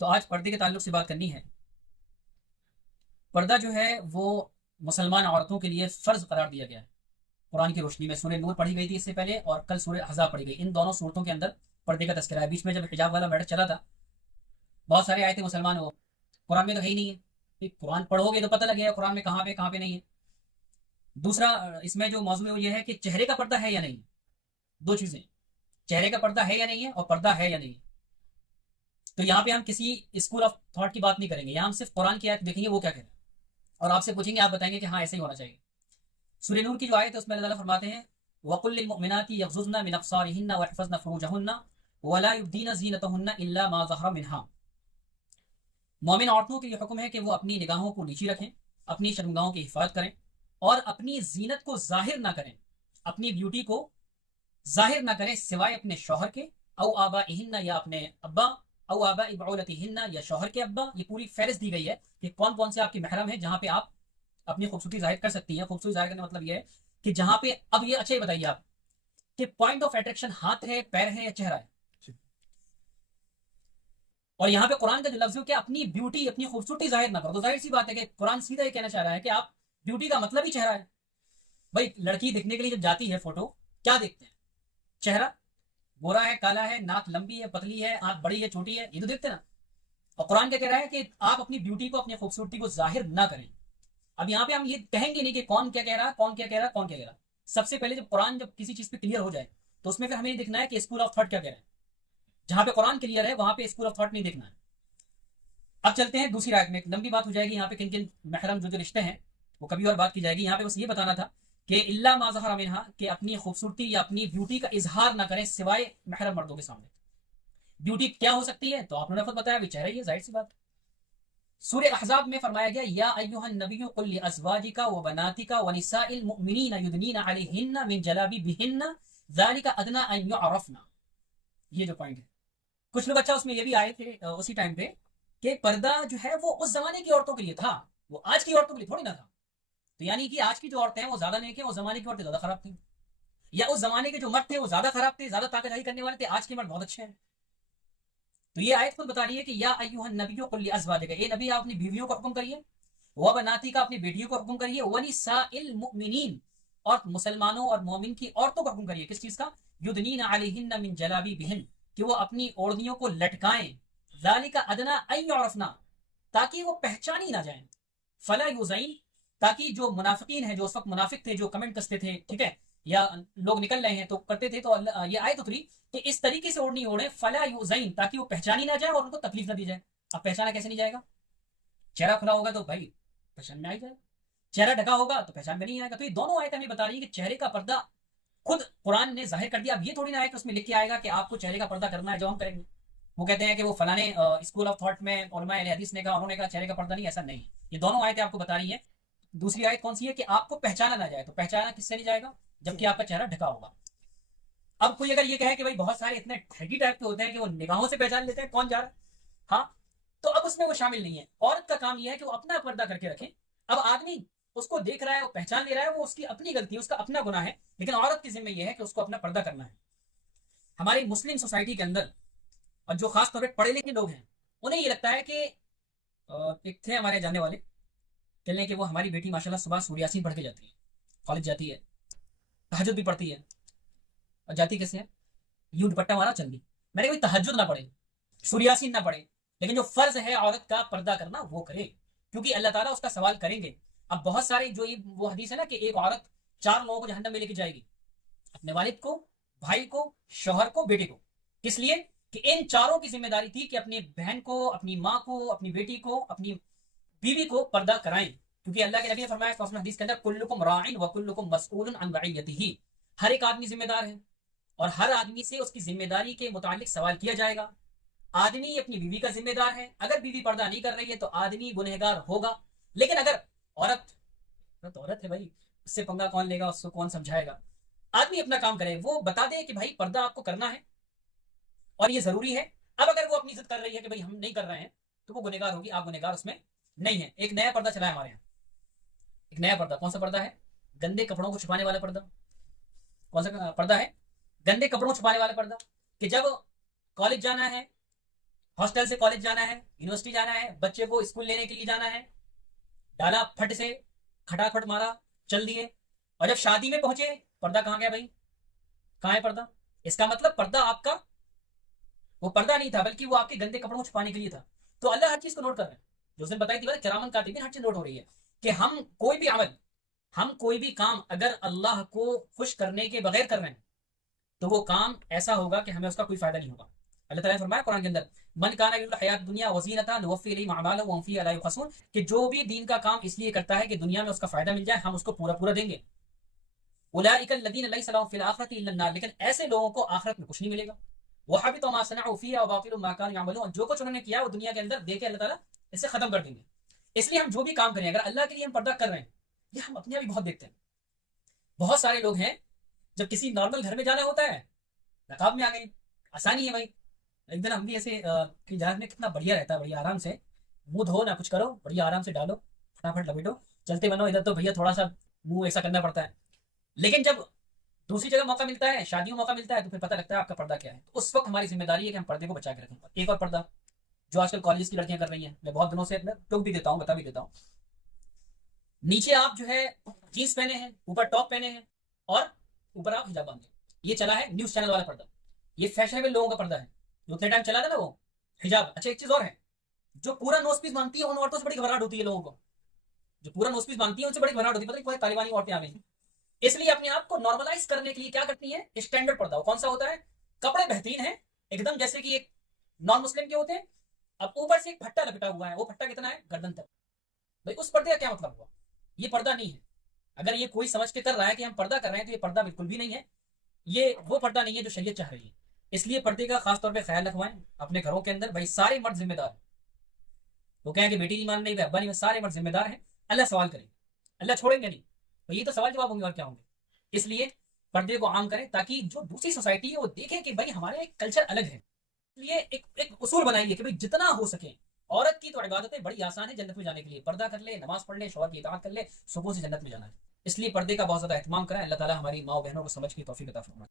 तो आज पर्दे के ताल्लुक से बात करनी है। पर्दा जो है वो मुसलमान औरतों के लिए फ़र्ज़ करार दिया गया है। कुरान की रोशनी में सूरह नूर पढ़ी गई थी इससे पहले, और कल सूरह अहज़ाब पढ़ी गई। इन दोनों सूरतों के अंदर पर्दे का तज़किरा है। बीच में जब हिजाब वाला मैटर चला था, बहुत सारे आए थे मुसलमान, वो कुरान में तो है ही नहीं है। ठीक, कुरान पढ़ोगे तो पता लगेगा कुरान में कहाँ पे नहीं है। दूसरा इसमें जो मौजूद है वो ये है कि चेहरे का पर्दा है या नहीं। दो चीज़ें, चेहरे का पर्दा है या नहीं है और पर्दा है या नहीं है। तो यहाँ पे हम किसी स्कूल ऑफ थॉट की बात नहीं करेंगे, यहाँ हम सिर्फ कुरान की आयत देखेंगे वो क्या कह रहे हैं, और आपसे पूछेंगे, आप बताएंगे कि हाँ ऐसे ही होना चाहिए। सूरह नूर की जो आयत है उसमें अल्लाह ताला फरमाते हैं, वकुल लिल मुमिनाति यगजुज़ना मिन अब्सारिहिन्ना व यहफ़ज़ना फुरूजहुन्ना वला युब्दीना ज़ीनतहुन्ना इल्ला मा ज़हरा मिन्हा। मोमिन औरतों के लिए हुक्म है कि वो अपनी निगाहों को नीची रखें, अपनी शर्मगाहों की हिफाजत करें और अपनी जीनत को जाहिर ना करें, अपनी ब्यूटी को जाहिर ना करें सिवाय अपने शौहर के, औ आबाइहिन्ना या अपने अब्बा, औ आबाइ बुउलतिहिन्ना या शौहर के अब्बा। ये पूरी फहरिस्त दी गई है कि कौन कौन से आपके महरम है जहां पे आप अपनी खूबसूरती जाहिर कर सकती हैं। खूबसूरती जाहिर करने का मतलब ये है कि जहां पे, अब ये अच्छा ही बताइए आप कि पॉइंट ऑफ अट्रैक्शन हाथ है, पैर है या चेहरा है। और यहाँ पे कुरान का जो लफ्ज है कि अपनी ब्यूटी, अपनी खूबसूरती जाहिर ना करो, तो जाहिर सी बात है कि कुरान सीधा ये कहना चाह रहा है कि आप, ब्यूटी का मतलब ही चेहरा है। भाई लड़की दिखने के लिए जब जाती है फोटो, क्या देखते हैं? चेहरा, गोरा है, काला है, नाक लंबी है, पतली है, आंख बड़ी है, छोटी है, ये तो देखते हैं ना। और कुरान क्या कह रहा है कि आप अपनी ब्यूटी को, अपनी खूबसूरती को जाहिर ना करें। अब यहाँ पे हम ये कहेंगे नहीं कि कौन क्या कह रहा है, कौन क्या कह रहा है, कौन क्या कह रहा है। सबसे पहले जब कुरान जब किसी चीज पे क्लियर हो जाए तो उसमें फिर हमें ये देखना है कि स्कूल ऑफ थॉट क्या कह रहा है। जहां पे कुरान क्लियर है वहां पे स्कूल ऑफ थॉट नहीं देखना है। अब चलते हैं दूसरी आयत में, एक लंबी बात हो जाएगी यहाँ पे, किन किन महरम जो रिश्ते हैं वो कभी और बात की जाएगी। यहाँ पे बस ये बताना था कि इल्ला मा ज़हरा मिन्हा, कि अपनी खूबसूरती या अपनी ब्यूटी का इजहार ना करें सिवाय महरम मर्दों के सामने। ब्यूटी क्या हो सकती है तो आपने खुद बताया, भी चेहरा ही है, जाहिर सी बात। सूरह अहज़ाब में फरमाया गया, या अय्युहन नबिय्यु कुल लिअज़वाजिका व बनातिका व निसाइल मुमिनीना युदनीना अलैहिन्ना मिन जलाबिबिहिन्ना ज़ालिका अदना अन युअरफ़ना। ये जो पॉइंट है, कुछ लोग अच्छा उसमें ये भी आए थे उसी टाइम पे कि पर्दा जो है वो उस जमाने की औरतों के लिए था, वो आज की औरतों के लिए थोड़ी ना था। तो यानी कि आज की जो औरतें हैं वो ज्यादा नेक है, उस जमाने की औरतें ज्यादा खराब थी, या उस जमाने के जो मर्द थे वो ज्यादा खराब थे, ज्यादा ताकतजारी करने वाले थे, आज के मर्द बहुत अच्छे हैं। तो ये आयत खुद बता रही है कि या अय्युहन नबिय्यु कुल लिअज़वाजिका, ए नबी आप अपनी बीवियों को हुक्म करिए, व बनाती का अपनी बेटियों को हुक्म करिए, व निसाइल मुमिनीन और मुसलमानों और मोमिन की औरतों को हुक्म करिए, किस चीज का? युदनीना अलैहिन्ना मिन जलाबिबिहिन, कि वो अपनी ओढ़नियों को लटकाएं। ज़ालिका अदना अन युअरफ़ना, ताकि वो पहचानी ना जाए। फला युज़ैन, ताकि जो मुनाफिकीन है, जो उस वक्त मुनाफिक थे, जो कमेंट कसते थे, ठीक है, या लोग निकल रहे हैं तो करते थे, तो ये आयत उतरी कि इस तरीके से ओढ़नी ओढ़े, फला युज़ैन, ताकि वो पहचानी ना जाए और उनको तकलीफ ना दी जाए। अब पहचाना कैसे नहीं जाएगा? चेहरा खुला होगा तो भाई पहचान में आ ही जाएगा, चेहरा ढका होगा तो पहचान में नहीं आएगा। तो ये दोनों आयत हमें बता रही है कि चेहरे का पर्दा खुद कुरान ने जाहिर कर दिया। अब ये थोड़ी ना है कि उसमें लिख के आएगा कि आपको चेहरे का पर्दा करना है, जो हम करेंगे। वो कहते हैं कि वो फलाने स्कूल ऑफ थॉट में उलमाए अहले हदीस ने कहा, उन्होंने कहा चेहरे का पर्दा नहीं, ऐसा नहीं। ये दोनों आयतें आपको बता रही है। दूसरी आयत कौन सी है कि आपको पहचाना ना जाए, तो पहचाना किससे नहीं जाएगा? जबकि आपका चेहरा ढका होगा। अब कोई अगर ये कहे कि भाई बहुत सारे इतने ठगी टाइप के होते हैं कि वो निगाहों से पहचान लेते हैं कौन जा रहा है, हाँ, तो अब उसमें वो शामिल नहीं है। औरत का काम यह है कि वो अपना पर्दा करके रखे। अब आदमी उसको देख रहा है, वो पहचान ले रहा है, वो उसकी अपनी गलती है, उसका अपना गुनाह है, लेकिन औरत की जिम्मे यह है कि उसको अपना पर्दा करना है। हमारी मुस्लिम सोसाइटी के अंदर, और जो खास तौर पर पढ़े लिखे लोग हैं, उन्हें ये लगता है कि एक थे हमारे जानने वाले, कह लें कि वो हमारी बेटी माशाल्लाह सुबह सूर्य यासीन पढ़ के जाती है, कॉलेज जाती है, तहज्जुद भी पढ़ती है। और जाती कैसे है? यूं दुपट्टा मारा चल दी। मैंने कोई तहज्जुद ना पढ़े, सूर्य यासीन ना पढ़े, लेकिन जो फर्ज है औरत का पर्दा करना वो करे, क्योंकि अल्लाह ताला उसका सवाल करेंगे। अब बहुत सारे जो ये वो हदीस है ना कि एक औरत 4 लोगों को जहन्नम में लेके जाएगी, अपने वालिद को, भाई को, शौहर को, बेटे को। किस लिए? कि इन चारों की जिम्मेदारी थी कि अपनी बहन को, अपनी माँ को, अपनी बेटी को, अपनी बीवी को पर्दा कराएं। क्योंकि अल्लाह के नबी ने फरमाया हदीस के अंदर, कुल्लुकुम राइन व कुल्लुकुम मसऊलुन अन रइयतिही, हर एक आदमी जिम्मेदार है और हर आदमी से उसकी जिम्मेदारी के मुतालिक सवाल किया जाएगा। आदमी अपनी बीवी का जिम्मेदार है, अगर बीवी पर्दा नहीं कर रही है तो आदमी गुनहगार होगा। लेकिन अगर औरत, तो औरत है भाई, उससे पंगा कौन लेगा, उसको कौन समझाएगा? आदमी अपना काम करे, वो बता दे कि भाई पर्दा आपको करना है और ये जरूरी है। अब अगर वो अपनी जिद कर रही है कि भाई हम नहीं कर रहे हैं, तो वो गुनहगार होगी, आप गुनहगार उसमें नहीं है। एक नया पर्दा चला है हमारे यहाँ, एक नया पर्दा। कौन सा पर्दा है? गंदे कपड़ों को छुपाने वाला पर्दा। कौन सा पर्दा है? गंदे कपड़ों को छुपाने वाला पर्दा। कि जब कॉलेज जाना है, हॉस्टल से कॉलेज जाना है, यूनिवर्सिटी जाना है, बच्चे को स्कूल लेने के लिए जाना है, डाला फट से, खटाखट मारा, चल दिए। और जब शादी में पहुंचे, पर्दा कहाँ गया भाई? कहाँ है पर्दा? इसका मतलब पर्दा आपका वो पर्दा नहीं था, बल्कि वो आपके गंदे कपड़ों को छुपाने के लिए था। तो अल्लाह हर चीज को नोट कर रहे हैं। जो उसने बताई थी किरामन कातिबीन, हर चीज नोट हो रही है कि हम कोई भी अमल, हम कोई भी काम अगर अल्लाह को खुश करने के बगैर कर रहे हैं तो वो काम ऐसा होगा कि हमें उसका कोई फायदा नहीं होगा। अल्लाह ताला ने फरमाया कुरान के अंदर, मन काना युरिदु हयात दुनिया वज़ीनता नुवफ़्फ़ी इलैहिम अअमालहुम व हुम फ़ीहा ला युख़्सरून, कि जो भी दीन का काम इसलिए करता है कि दुनिया में उसका फायदा मिल जाए, हम उसको पूरा पूरा देंगे। उलाइका अल्लज़ीना लैसा लहुम फ़िल आखिरति इल्ला अन्नार, लेकिन ऐसे लोगों को आखिरत में कुछ नहीं मिलेगा। व हबिता मा सनअू फ़ीहा व बातिलु मा कानू यअमलून, जो कुछ उन्होंने किया वो दुनिया के अंदर देके अल्लाह ताला इसे खत्म कर देंगे। इसलिए हम जो भी काम करें, अगर अल्लाह के लिए हम पर्दा कर रहे हैं, ये हम अपने आप ही बहुत देखते हैं। बहुत सारे लोग हैं, जब किसी नॉर्मल घर में जाना होता है, नकाब में आ गए, आसानी है भाई। एक दिन हम भी ऐसे कि जहाज में कितना बढ़िया रहता है, बढ़िया आराम से मुंह धो ना कुछ करो, बढ़िया आराम से डालो, फटाफट लपेटो, चलते बनो। इधर तो भैया थोड़ा सा मुंह ऐसा करना पड़ता है। लेकिन जब दूसरी जगह मौका मिलता है, शादियों में मौका मिलता है, तो फिर पता लगता है आपका पर्दा क्या है। तो उस वक्त हमारी जिम्मेदारी है कि हम पर्दे को बचा के रखें। एक और पर्दा जो आजकल कॉलेज की लड़कियां कर रही हैं, मैं बहुत दिनों से टोक भी देता हूँ, बता भी देता हूँ। नीचे आप जो है जीन्स पहने हैं, ऊपर टॉप पहने हैं और ऊपर आप हिजाब बांधे, ये चला है न्यूज चैनल वाला पर्दा। ये फैशनेबल लोगों का पर्दा है, जो उतने टाइम चला था ना वो हिजाब। अच्छा एक चीज और है, जो पूरा नोज पीस बांधती है उन औरतों से बड़ी घबराहट होती है लोगों को। जो पूरा नोज पीस बांधती है उनसे बड़ी घबराहट होती है, पता नहीं तालिबानी औरतें आ गई। इसलिए अपने आप को नॉर्मलाइज करने के लिए क्या करती है, स्टैंडर्ड पर्दा। कौन सा होता है? कपड़े बेहतरीन है एकदम, जैसे कि एक नॉन मुस्लिम के होते हैं, अब ऊपर से एक फट्टा लपेटा हुआ है, वो फट्टा कितना है? गर्दन तक। भाई उस पर्दे का क्या मतलब हुआ? ये पर्दा नहीं है। अगर ये कोई समझ के कर रहा है कि हम पर्दा कर रहे हैं, तो ये पर्दा बिल्कुल भी नहीं है। ये वो पर्दा नहीं है जो शरीयत चाह रही है। इसलिए पर्दे का खास तौर पे ख्याल रखवाएं अपने घरों के अंदर। भाई सारे मर्द जिम्मेदार हैं। वो कहें कि बेटी नहीं मान रही, अब्बा नहीं, सारे मर्द जिम्मेदार हैं। अल्लाह सवाल करेंगे, अल्लाह छोड़ेंगे नहीं। तो ये तो सवाल जवाब होंगे और क्या होंगे। इसलिए पर्दे को आम करें, ताकि जो दूसरी सोसाइटी है वो देखे कि भाई हमारे कल्चर अलग है। इसलिए एक उसूल बनाइए कि भाई जितना हो सके, औरत की तो इबादतें बड़ी आसान है जन्नत में जाने के लिए। पर्दा कर ले, नमाज पढ़ ले, शौहर की इताअत कर ले, सुकून से जन्नत में जाना है। इसलिए पर्दे का बहुत ज्यादा एहतमाम करें। अल्लाह ताला हमारी माँ बहनों को समझ की तौफीक अता फरमाए।